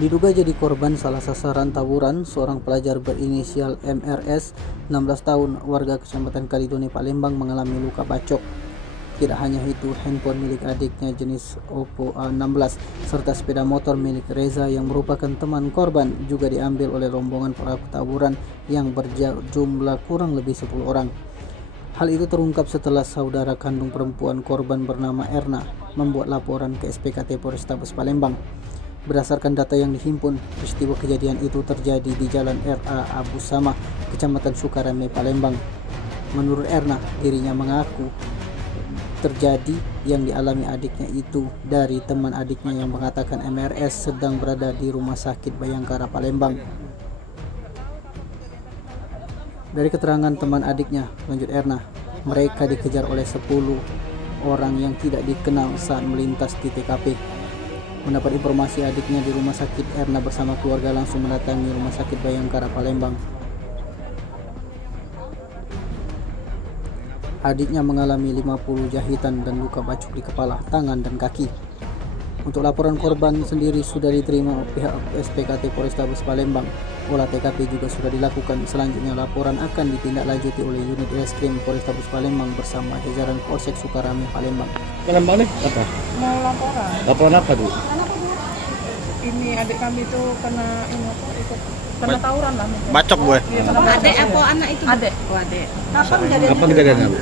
Diduga jadi korban salah sasaran tawuran, seorang pelajar berinisial MRS, 16 tahun, warga Kecamatan Kalidoni, Palembang mengalami luka bacok. Tidak hanya itu, handphone milik adiknya jenis Oppo A16 serta sepeda motor milik Reza yang merupakan teman korban juga diambil oleh rombongan pelaku tawuran yang berjumlah kurang lebih 10 orang. Hal itu terungkap setelah saudara kandung perempuan korban bernama Erna membuat laporan ke SPKT Polrestabes Palembang. Berdasarkan data yang dihimpun, peristiwa kejadian itu terjadi di Jalan RA Abu Sama, Kecamatan Sukarame, Palembang. Menurut Erna, dirinya mengaku terjadi yang dialami adiknya itu dari teman adiknya yang mengatakan MRS sedang berada di Rumah Sakit Bayangkara, Palembang. Dari keterangan teman adiknya, lanjut Erna, mereka dikejar oleh 10 orang yang tidak dikenal saat melintas di TKP. Mendapat informasi adiknya di rumah sakit, Erna bersama keluarga langsung mendatangi Rumah Sakit Bayangkara, Palembang. Adiknya mengalami 50 jahitan dan luka bacok di kepala, tangan, dan kaki. Untuk laporan korban sendiri sudah diterima pihak SPKT Polrestabes Palembang. Olah TKP juga sudah dilakukan. Selanjutnya laporan akan ditindaklanjuti oleh unit Reskrim Polrestabes Palembang bersama jajaran Polsek Sukarame, Palembang. Palembang nih apa? Mau laporan. Laporan apa Bu? Ini adik kami tuh kena kena tawuran lah. Bacok gue. Iya, kena Adek bacok, apa ya. anak itu? Adek. Oh, adek. Kapan kejadiannya Bu?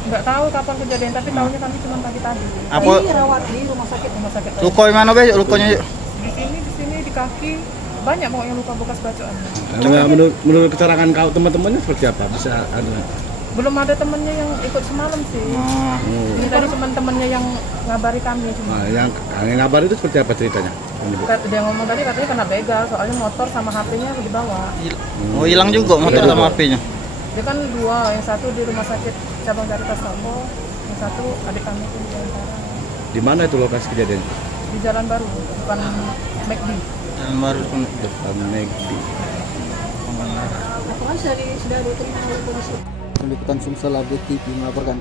Nggak tahu kapan kejadian, tapi tahunya kami cuma pagi-tagi. Apa? Rawat di rumah sakit. Luka mana be? Lukanya yuk. Di sini di kaki banyak pokoknya luka bekas bacokan. Menurut keterangan kau teman-temannya seperti apa? Bisa ada? Belum ada temennya yang ikut semalam sih. Ini tadi teman-temannya yang ngabari kami cuma. Nah, yang ngabar itu seperti apa ceritanya? Dia ngomong tadi katanya kena begal, soalnya motor sama HP-nya dibawa. Oh, hilang juga motor sama HP-nya. Dia kan dua, yang satu di rumah sakit cabang Caritas Tombo, yang satu adik kami itu di Bayangkara. Di mana itu lokasi kejadian? Di Jalan Baru, depan McD. Yang baru Depan McD. Pokoknya sudah diterima oleh polisi. Liputan Sumsel Update TV melaporkan.